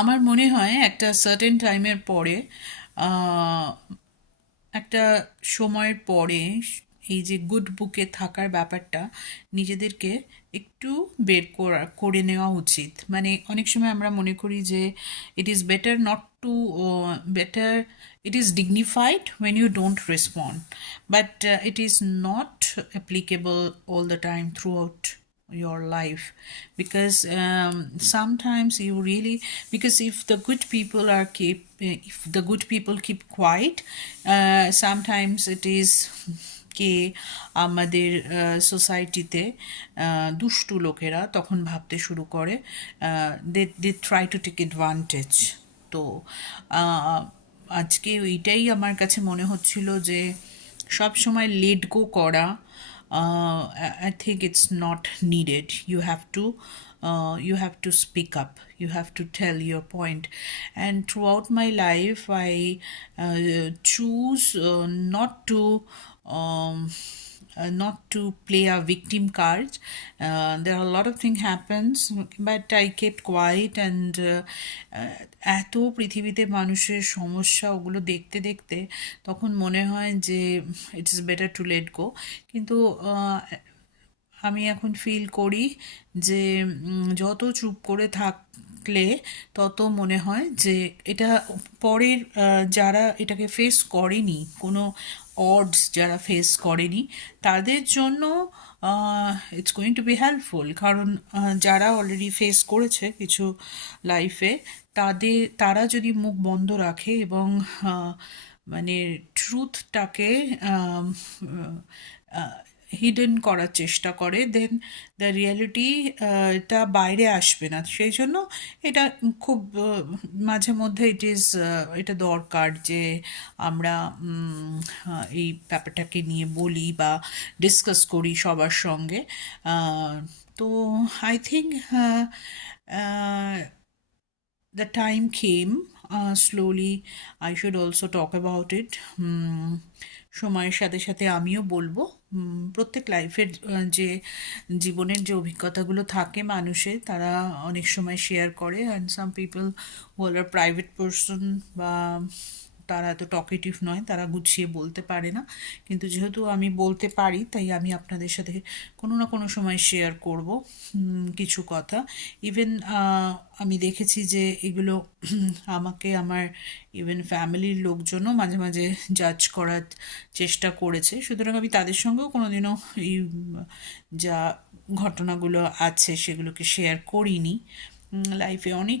আমার মনে হয় একটা সার্টেন টাইমের পরে আহ, একটা সময়ের পরে এই যে গুড বুকে থাকার ব্যাপারটা নিজেদেরকে একটু বের করে নেওয়া উচিত। মানে অনেক সময় আমরা মনে করি যে it is better not to better, it is dignified when you don't respond, but it is not applicable all the time throughout your life, because sometimes you really, because if the good people are keep if the good people keep quiet, sometimes it is কে আমাদের সোসাইটিতে দুষ্টু লোকেরা তখন ভাবতে শুরু করে, they try to take advantage. তো আহ, আজকে ওইটাই আমার কাছে মনে হচ্ছিল যে সব সময় লেট গো করা, I think it's not needed. You have to speak up, you have to tell your point. And throughout my life I choose um, not to play a victim card. There are a lot of things happens, but I kept quiet, and এত পৃথিবীতে মানুষের সমস্যা ওগুলো দেখতে দেখতে তখন মনে হয় যে it's better to let go. কিন্তু আমি এখন ফিল করি যে যত চুপ করে থাকলে তত মনে হয় যে এটা পরের যারা এটাকে ফেস করেনি, কোনো অডস যারা ফেস করেনি তাদের জন্য it's going to be helpful. কারণ যারা অলরেডি ফেস করেছে কিছু লাইফে, তারা যদি মুখ বন্ধ রাখে এবং মানে ট্রুথটাকে হিডেন করার চেষ্টা করে, দেন দ্য রিয়ালিটি এটা বাইরে আসবে না। সেই জন্য এটা খুব মাঝে মধ্যে এটা দরকার যে আমরা এই ব্যাপারটাকে নিয়ে বলি বা ডিসকাস করি সবার সঙ্গে। তো I think the time came, slowly I should also talk about it. সময়ের সাথে সাথে আমিও বলবো। প্রত্যেক লাইফের যে জীবনের যে অভিজ্ঞতাগুলো থাকে মানুষের, তারা অনেক সময় শেয়ার করে, and some people who are private person বা তারা এত টকেটিভ নয়, তারা গুছিয়ে বলতে পারে না। কিন্তু যেহেতু আমি বলতে পারি, তাই আমি আপনাদের সাথে কোনো না কোনো সময় শেয়ার করব কিছু কথা। ইভেন আমি দেখেছি যে এগুলো আমাকে আমার ইভেন ফ্যামিলির লোকজনও মাঝে মাঝে জাজ করার চেষ্টা করেছে। সুতরাং আমি তাদের সঙ্গেও কোনোদিনও এই যা ঘটনাগুলো আছে সেগুলোকে শেয়ার করিনি। লাইফে অনেক